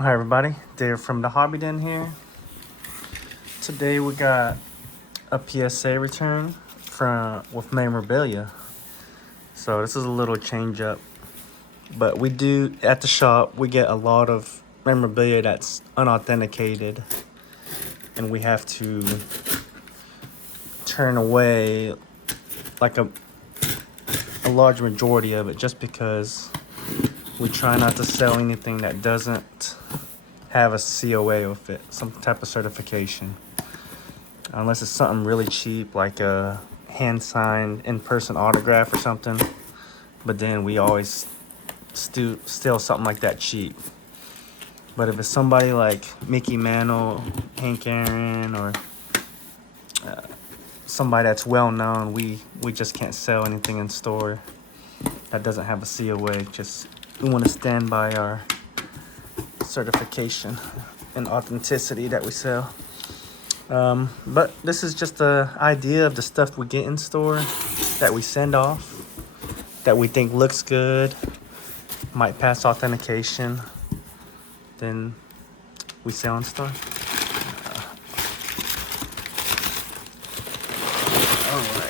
Hi everybody, Dave from the Hobby Den here. Today we got a PSA return with memorabilia. So this is a little change up, but we do at the shop we get a lot of memorabilia that's unauthenticated, and we have to turn away like a large majority of it just because we try not to sell anything that doesn't have a COA with it, some type of certification. Unless it's something really cheap, like a hand-signed in-person autograph or something. But then we always steal something like that cheap. But if it's somebody like Mickey Mantle, Hank Aaron, or somebody that's well-known, we just can't sell anything in store that doesn't have a COA. We want to stand by our certification and authenticity that we sell. But this is just the idea of the stuff we get in store that we send off, that we think looks good, might pass authentication, then we sell in store. All right.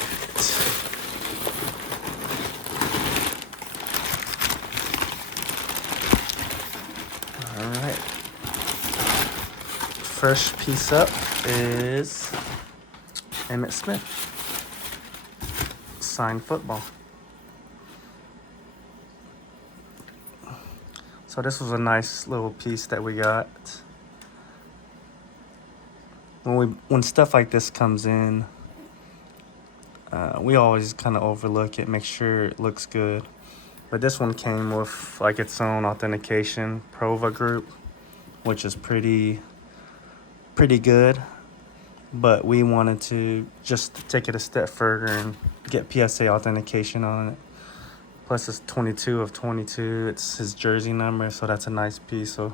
All right. First piece up is Emmitt Smith signed football. So this was a nice little piece that we got. When stuff like this comes in, we always kind of overlook it, make sure it looks good. But this one came with like its own authentication, Prova group, which is pretty good. But we wanted to just take it a step further and get PSA authentication on it. Plus it's 22 of 22. It's his jersey number, so that's a nice piece. So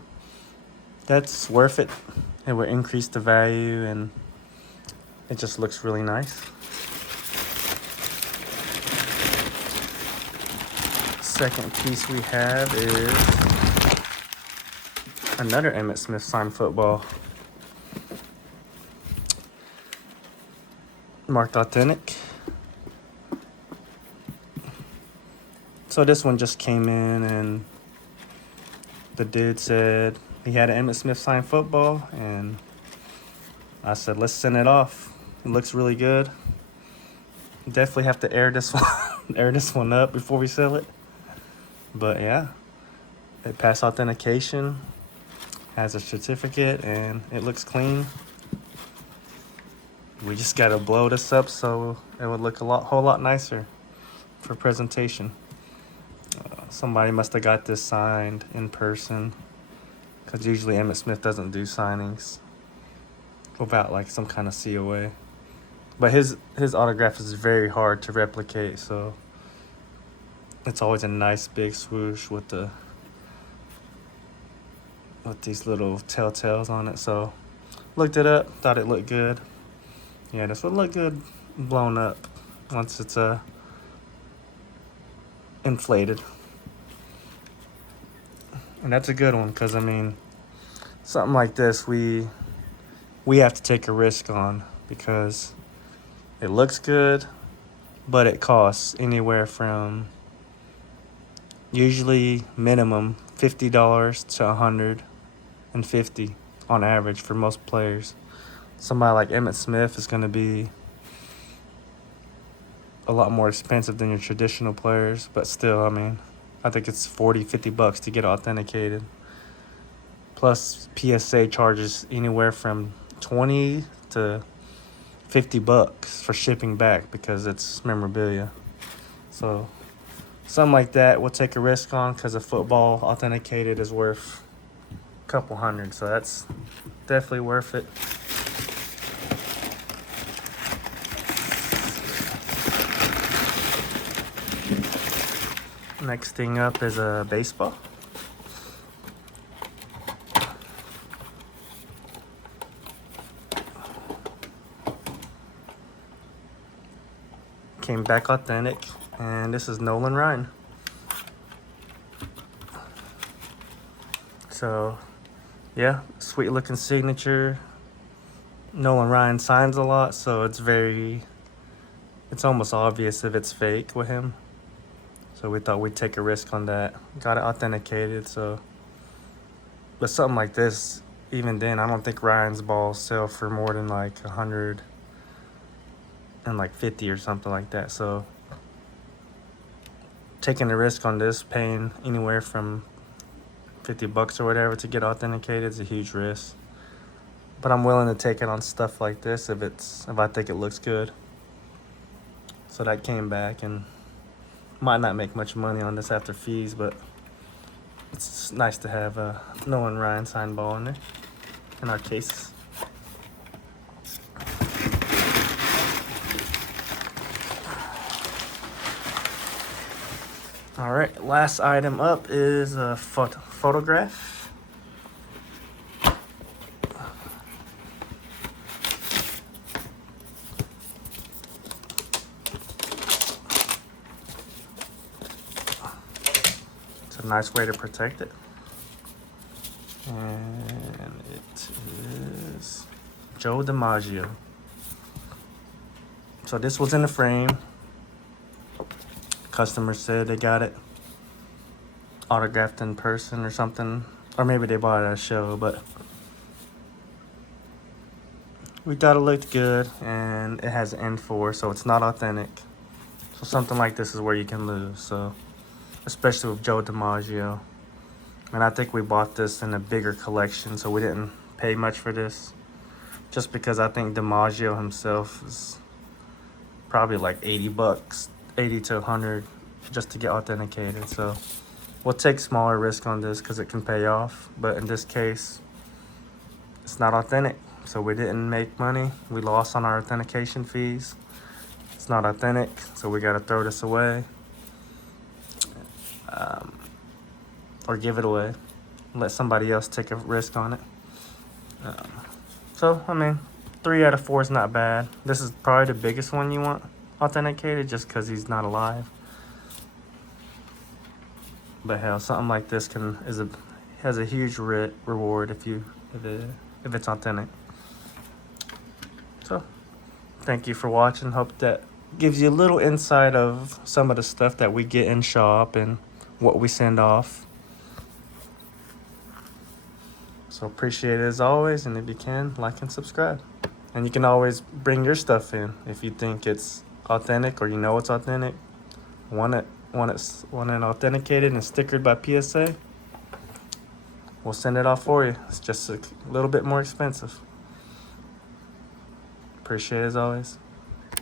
that's worth it. It will increase the value, and it just looks really nice. Second piece we have is another Emmitt Smith signed football. Marked authentic. So this one just came in, and the dude said he had an Emmitt Smith signed football, and I said, let's send it off. It looks really good. Definitely have to air this one up before we sell it. But yeah, it passed authentication, has a certificate, and it looks clean. We just gotta blow this up so it would look whole lot nicer for presentation. Somebody must have got this signed in person, because usually Emmitt Smith doesn't do signings without like some kind of COA. But his autograph is very hard to replicate, so it's always a nice big swoosh with these little telltales on it. So looked it up, thought it looked good. Yeah, this would look good blown up once it's inflated. And that's a good one, because I mean, something like this we have to take a risk on, because it looks good, but it costs anywhere from usually minimum $50 to $150 on average for most players. Somebody like Emmitt Smith is going to be a lot more expensive than your traditional players, but still, I mean, I think it's $40-50 to get authenticated. Plus PSA charges anywhere from $20 to $50 for shipping back, because it's memorabilia. So something like that we'll take a risk on, because a football authenticated is worth a couple hundred. So that's definitely worth it. Next thing up is a baseball. Came back authentic, and this is Nolan Ryan. So yeah, sweet looking signature. Nolan Ryan signs a lot, so it's almost obvious if it's fake with him. So we thought we'd take a risk on that. Got it authenticated, so. But something like this, even then, I don't think Ryan's balls sell for more than like 100 and like 50 or something like that. So taking a risk on this, paying anywhere from $50 or whatever to get authenticated is a huge risk. But I'm willing to take it on stuff like this if I think it looks good. So that came back, and might not make much money on this after fees, but it's nice to have a Nolan Ryan signed ball in there in our cases. All right, last item up is a photograph. It's a nice way to protect it. And it is Joe DiMaggio. So this was in the frame. Customer said they got it autographed in person or something, or maybe they bought it at a show, but we thought it looked good, and it has an N4, so it's not authentic. So something like this is where you can lose, so especially with Joe DiMaggio. And I think we bought this in a bigger collection, so we didn't pay much for this, just because I think DiMaggio himself is probably like $80, 80 to 100 just to get authenticated. So we'll take smaller risk on this because it can pay off, but in this case it's not authentic, so we didn't make money. We lost on our authentication fees. It's not authentic, so we got to throw this away, or give it away, let somebody else take a risk on it. So I mean, 3 out of 4 is not bad. This is probably the biggest one you want authenticated just because he's not alive. But hell, something like this has a huge reward if it's authentic. So thank you for watching. Hope that gives you a little insight of some of the stuff that we get in shop and what we send off. So appreciate it as always, and if you can, like and subscribe. And you can always bring your stuff in if you think it's authentic or you know it's authentic. Want it authenticated and stickered by PSA, we'll send it off for you. It's just a little bit more expensive. Appreciate it as always.